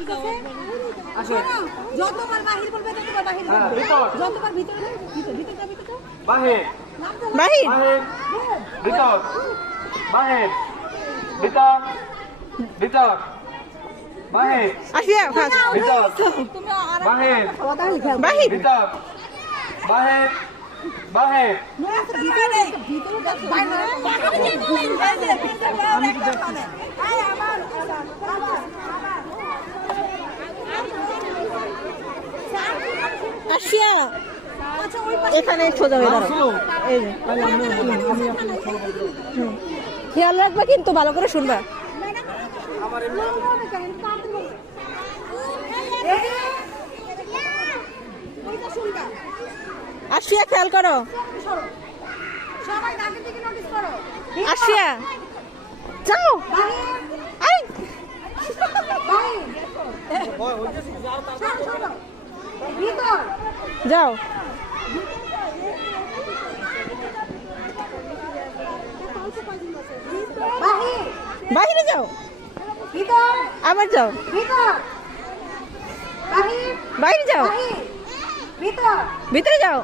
ঠিক আছে যতবার বাহির বলবে ততবার বাহির বলবে যতবার ভিতরে ভিতরে যাবে তো বাহির বাহির ভিতর বাহির ভিতর ভিতর বাহির আসিয়া ফাস্ট ভিতর বাহির বাহির ভিতর বাহির বাহির আসিয়া এখানে সোজা হয়ে দাঁড়াও এই যে খেয়াল রাখবা কিন্তু ভালো করে শুনবা আসিয়া খেয়াল করো আসিয়া যাও আই যাও বাহিরে যাও আবার যাও বাইরে যাও ভিতরে যাও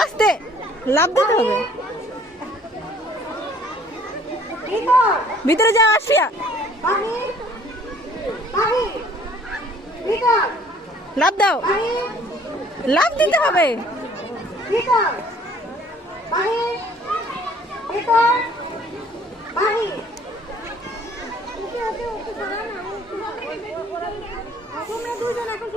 আস্তে লাভ দিতে হবে ভিতরে যাও আসিয়া লাভ দাও লাভ দিতে হবে তোমরা দুজন এখন